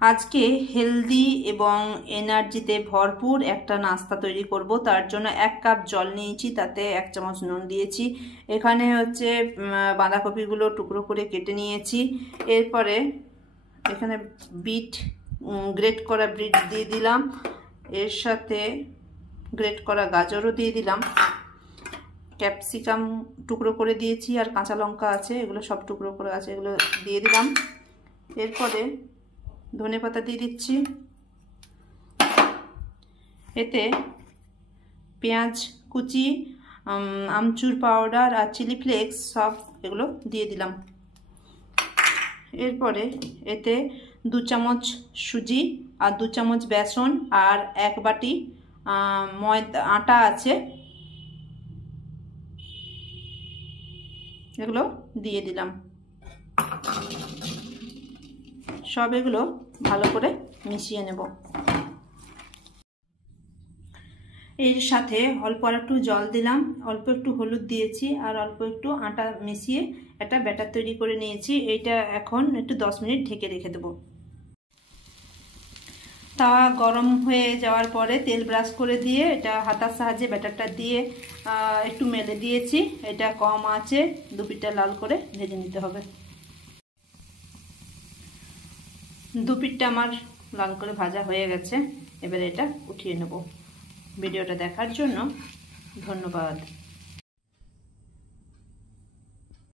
আজকে হেলদি এবং এনার্জিতে ভরপুর একটা নাস্তা তৈরি করব। তার জন্য 1 কাপ জল নিয়েছি, তাতে 1 চামচ নুন দিয়েছি। এখানে হচ্ছে বাঁধাকপিগুলো টুকরো করে কেটে নিয়েছি। এরপরে এখানে গ্রেট করা বিট দিয়ে দিলাম, এর সাথে গ্রেট করা গাজরও দিয়ে দিলাম, ক্যাপসিকাম টুকরো করে দিয়েছি, আর কাঁচা লঙ্কা আছে, এগুলো সব টুকরো করে আছে, এগুলো দিয়ে দিলাম। এরপরে ধনেপাতা দিয়ে দিচ্ছি। এতে পেঁয়াজ কুচি, আমচুর পাউডার আর চিলি ফ্লেক্স সব এগুলো দিয়ে দিলাম। এরপরে এতে 2 চামচ সুজি আর 2 চামচ বেসন আর 1 বাটি ময়দা আটা আছে, এগুলো দিয়ে দিলাম। সব এগুলো ভালো করে মিশিয়ে নেব। এর সাথে অল্প একটু জল দিলাম, অল্প একটু হলুদ দিয়েছি, আর অল্প একটু আটা মিশিয়ে একটা ব্যাটার তৈরি করে নিয়েছি। এইটা এখন একটু 10 মিনিট ঢেকে রেখে দেব। তাওয়া গরম হয়ে যাওয়ার পরে তেল ব্রাশ করে দিয়ে এটা হাতার সাহায্যে ব্যাটারটা দিয়ে একটু মেলে দিয়েছি। এটা কম আঁচে 2 পিঠটা লাল করে ভেজে নিতে হবে। 2 পিঠটা আমার লাল করে ভাজা হয়ে গেছে, এবার এটা উঠিয়ে নেব। ভিডিওটা দেখার জন্য ধন্যবাদ।